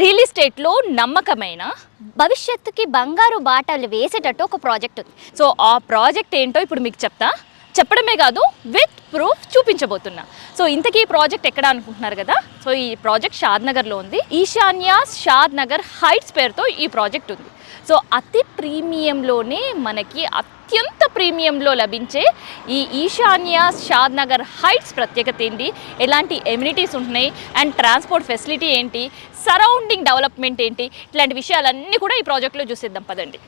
Real ఎస్టేట్లో నమ్మకమైన భవిష్యత్తుకి బంగారు బాటలు వేసేటట్టు ఒక ప్రాజెక్ట్ ఉంది. సో ఆ ప్రాజెక్ట్ ఏంటో ఇప్పుడు మీకు చెప్పడమే కాదు విత్ ప్రూఫ్ చూపించబోతున్నా. సో ఇంతకీ ఈ ప్రాజెక్ట్ ఎక్కడ అనుకుంటున్నారు కదా. సో ఈ ప్రాజెక్ట్ షాద్నగర్లో ఉంది. ఈశాన్యాస్ షాద్నగర్ హైట్స్ పేరుతో ఈ ప్రాజెక్ట్ ఉంది. సో అతి ప్రీమియంలోనే మనకి అత్యంత ప్రీమియంలో లభించే ఈ ఈశాన్యాస్ షాద్నగర్ హైట్స్ ప్రత్యేకత ఏంటి, ఎలాంటి ఎమ్యూనిటీస్ ఉంటున్నాయి, అండ్ ట్రాన్స్పోర్ట్ ఫెసిలిటీ ఏంటి, సరౌండింగ్ డెవలప్మెంట్ ఏంటి, ఇట్లాంటి విషయాలన్నీ కూడా ఈ ప్రాజెక్ట్లో చూసేద్దాం పదండి.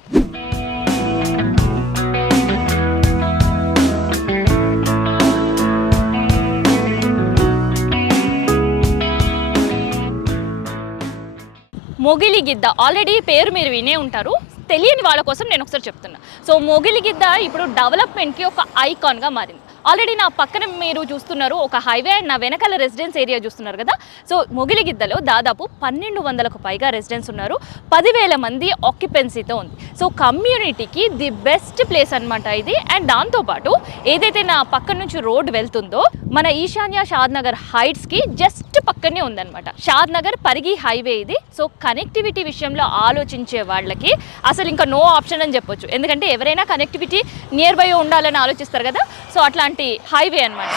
మొగిలిగిద్ద ఆల్రెడీ పేరు మీరు వినే ఉంటారు, తెలియని వాళ్ళ కోసం నేను ఒకసారి చెప్తున్నా. సో మొగిలిగిద్ద ఇప్పుడు డెవలప్మెంట్కి ఒక ఐకాన్గా మారింది. ఆల్రెడీ నా పక్కన మీరు చూస్తున్నారు ఒక హైవే, అండ్ నా వెనకాల రెసిడెన్స్ ఏరియా చూస్తున్నారు కదా. సో మొగిలిగిద్దలో దాదాపు 1200కు పైగా రెసిడెన్స్ ఉన్నారు. 10,000 మంది ఆక్యుపెన్సీతో ఉంది. సో కమ్యూనిటీకి ది బెస్ట్ ప్లేస్ అనమాట ఇది. అండ్ దాంతోపాటు ఏదైతే నా పక్కన నుంచి రోడ్ వెళ్తుందో మన ఈశాన్య షాద్నగర్ హైట్స్కి జస్ట్ పక్కనే ఉందన్నమాట. షాద్నగర్ పరిగి హైవే ఇది. సో కనెక్టివిటీ విషయంలో ఆలోచించే వాళ్ళకి అసలు ఇంకా నో ఆప్షన్ అని చెప్పొచ్చు. ఎందుకంటే ఎవరైనా కనెక్టివిటీ నియర్ బై ఉండాలని ఆలోచిస్తారు కదా. సో అట్లాంటి హైవే అన్నమాట.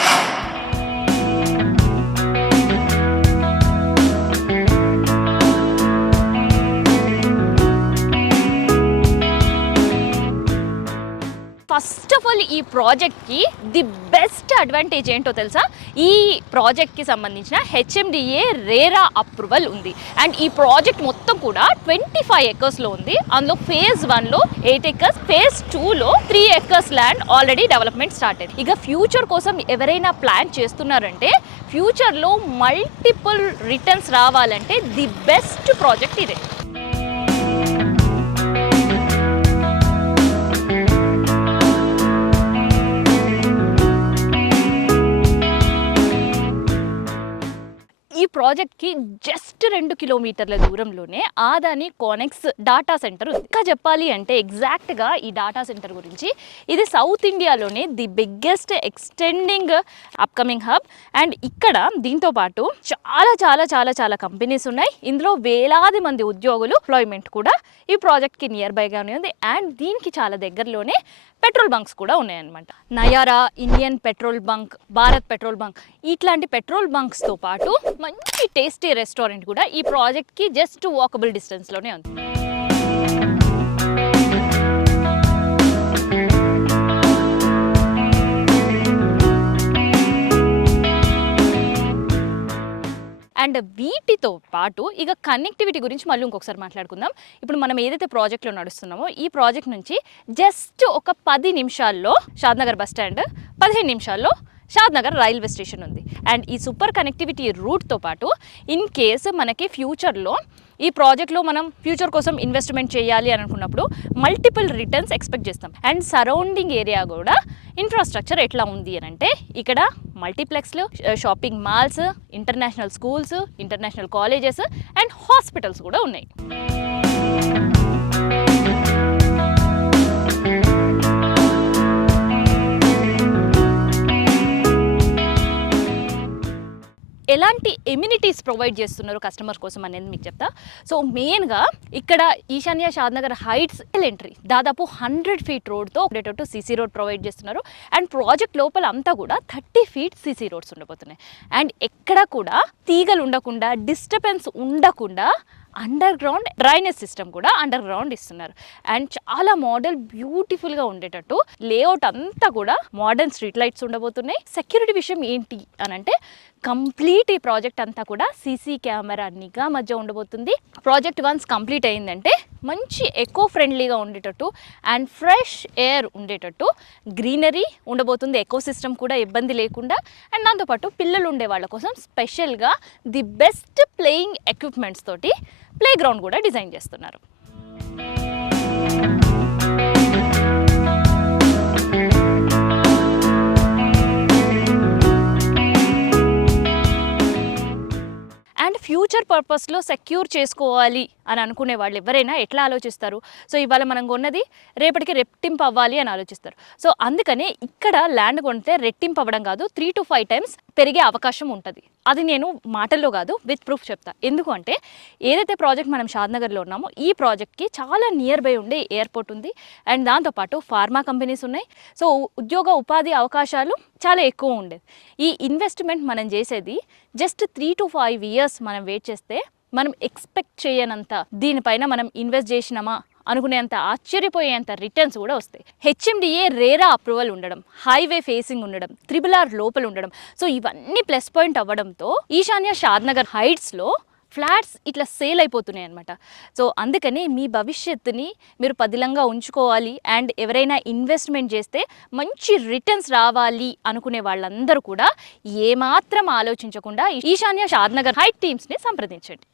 ఫస్ట్ ఆఫ్ ఆల్ ఈ ప్రాజెక్ట్కి ది బెస్ట్ అడ్వాంటేజ్ ఏంటో తెలుసా, ఈ ప్రాజెక్ట్కి సంబంధించిన హెచ్ఎండిఏ రేరా అప్రూవల్ ఉంది. అండ్ ఈ ప్రాజెక్ట్ మొత్తం కూడా 25 ఎకర్స్లో ఉంది. అందులో ఫేజ్ 1లో 8 ఎకర్స్, ఫేజ్ 2లో 3 acres land already development start అయింది. ఇక ఫ్యూచర్ కోసం ఎవరైనా ప్లాన్ చేస్తున్నారంటే, ఫ్యూచర్లో మల్టిపుల్ రిటర్న్స్ రావాలంటే ది బెస్ట్ ప్రాజెక్ట్ ఇదే. ఈ ప్రాజెక్ట్కి జస్ట్ 2 కిలోమీటర్ల దూరంలోనే ఆదాని కోనెక్స్ డాటా సెంటర్ ఉంది. ఇంకా చెప్పాలి అంటే ఎగ్జాక్ట్గా ఈ డాటా సెంటర్ గురించి, ఇది సౌత్ ఇండియాలోనే the biggest extending upcoming hub. And ఇక్కడ దీంతో పాటు చాలా చాలా చాలా చాలా కంపెనీస్ ఉన్నాయి. ఇందులో వేలాది మంది ఉద్యోగులు ఎంప్లాయ్మెంట్ కూడా ఈ ప్రాజెక్ట్కి నియర్ బైగానే ఉంది. అండ్ దీనికి చాలా దగ్గరలోనే పెట్రోల్ బంక్స్ కూడా ఉన్నాయన్నమాట. Nayara, Indian petrol bunk, Bharat petrol bunk, ఇట్లాంటి పెట్రోల్ బంక్స్తో పాటు మంచి టేస్టీ రెస్టారెంట్ కూడా ఈ ప్రాజెక్ట్కి జస్ట్ వాకబుల్ డిస్టెన్స్లోనే ఉంది. అండ్ వీటితో పాటు ఇక కనెక్టివిటీ గురించి మళ్ళీ ఇంకొకసారి మాట్లాడుకుందాం. ఇప్పుడు మనం ఏదైతే ప్రాజెక్ట్లో నడుస్తున్నామో ఈ ప్రాజెక్ట్ నుంచి జస్ట్ ఒక 10 నిమిషాల్లో షాద్నగర్ బస్ స్టాండ్, 15 నిమిషాల్లో షాద్నగర్ రైల్వే స్టేషన్ ఉంది. అండ్ ఈ సూపర్ కనెక్టివిటీ రూట్తో పాటు ఇన్ కేస్ మనకి ఫ్యూచర్లో ఈ ప్రాజెక్ట్లో మనం ఫ్యూచర్ కోసం ఇన్వెస్ట్మెంట్ చేయాలి అని అనుకున్నప్పుడు మల్టిపుల్ రిటర్న్స్ ఎక్స్పెక్ట్ చేస్తాం. అండ్ సరౌండింగ్ ఏరియా కూడా ఇన్ఫ్రాస్ట్రక్చర్ ఎట్లా ఉంది అని అంటే, ఇక్కడ మల్టీప్లెక్స్లు, shopping malls, international schools, international colleges and hospitals కూడా ఉన్నాయి. ఎలాంటి ఎమ్యూనిటీస్ ప్రొవైడ్ చేస్తున్నారు కస్టమర్ కోసం అనేది మీకు చెప్తా. సో మెయిన్గా ఇక్కడ ఈశాన్య షాద్నగర్ హైట్స్ ఎంట్రీ దాదాపు 100 ఫీట్ రోడ్తో ఉండేటట్టు సీసీ రోడ్ ప్రొవైడ్ చేస్తున్నారు. అండ్ ప్రాజెక్ట్ లోపల అంతా కూడా 30 ఫీట్ సీసీ రోడ్స్ ఉండబోతున్నాయి. అండ్ ఎక్కడ కూడా తీగలు ఉండకుండా, డిస్టర్బెన్స్ ఉండకుండా అండర్ గ్రౌండ్ డ్రైనేజ్ సిస్టమ్ కూడా అండర్ గ్రౌండ్ ఇస్తున్నారు. అండ్ చాలా మోడల్ బ్యూటిఫుల్గా ఉండేటట్టు లేఅవుట్ అంతా కూడా మోడర్న్ స్ట్రీట్ లైట్స్ ఉండబోతున్నాయి. సెక్యూరిటీ విషయం ఏంటి అని అంటే, కంప్లీట్ ఈ ప్రాజెక్ట్ అంతా కూడా సీసీ కెమెరా నిఘా మధ్య ఉండబోతుంది. ప్రాజెక్ట్ వన్స్ కంప్లీట్ అయిందంటే మంచి ఎకో ఫ్రెండ్లీగా ఉండేటట్టు అండ్ ఫ్రెష్ ఎయిర్ ఉండేటట్టు గ్రీనరీ ఉండబోతుంది. ఎకో సిస్టమ్ కూడా ఇబ్బంది లేకుండా. అండ్ దాంతోపాటు పిల్లలు ఉండే వాళ్ళ కోసం స్పెషల్గా ది బెస్ట్ ప్లేయింగ్ ఎక్విప్మెంట్స్ తోటి ప్లే గ్రౌండ్ కూడా డిజైన్ చేస్తున్నారు. అండ్ ఫ్యూచర్ పర్పస్లో సెక్యూర్ చేసుకోవాలి అని అనుకునే వాళ్ళు ఎవరైనా ఎట్లా ఆలోచిస్తారు? సో ఇవాళ మనం కొన్నది రేపటికి రెట్టింపు అవ్వాలి అని ఆలోచిస్తారు. సో అందుకనే ఇక్కడ ల్యాండ్ కొంటే రెట్టింపు అవ్వడం కాదు, 3 to 5 టైమ్స్ పెరిగే అవకాశం ఉంటుంది. అది నేను మాటల్లో కాదు విత్ ప్రూఫ్ చెప్తా. ఎందుకు అంటే ఏదైతే ప్రాజెక్ట్ మనం షాద్నగర్లో ఉన్నామో ఈ ప్రాజెక్ట్కి చాలా నియర్ బై ఉండే ఎయిర్పోర్ట్ ఉంది అండ్ దాంతోపాటు ఫార్మా కంపెనీస్ ఉన్నాయి. సో ఉపాధి అవకాశాలు చాలా ఎక్కువ ఉండేది. ఈ ఇన్వెస్ట్మెంట్ మనం చేసేది జస్ట్ 3 to 5 ఇయర్స్ మనం వెయిట్ చేస్తే మనం ఎక్స్పెక్ట్ చేయనంత దీనిపైన మనం ఇన్వెస్ట్ చేసినామా అనుకునేంత ఆశ్చర్యపోయేంత రిటర్న్స్ కూడా వస్తాయి. హెచ్ఎండిఏ రేరా అప్రూవల్ ఉండడం, హైవే ఫేసింగ్ ఉండడం, RRR లోపల ఉండడం, సో ఇవన్నీ ప్లస్ పాయింట్ అవ్వడంతో ఈశాన్య షాద్నగర్ హైట్స్లో ఫ్లాట్స్ ఇట్లా సేల్ అయిపోతున్నాయి అనమాట. సో అందుకని మీ భవిష్యత్తుని మీరు పదిలంగా ఉంచుకోవాలి అండ్ ఎవరైనా ఇన్వెస్ట్మెంట్ చేస్తే మంచి రిటర్న్స్ రావాలి అనుకునే వాళ్ళందరూ కూడా ఏమాత్రం ఆలోచించకుండా ఈశాన్య షాద్నగర్ హైట్ టీమ్స్ని సంప్రదించండి.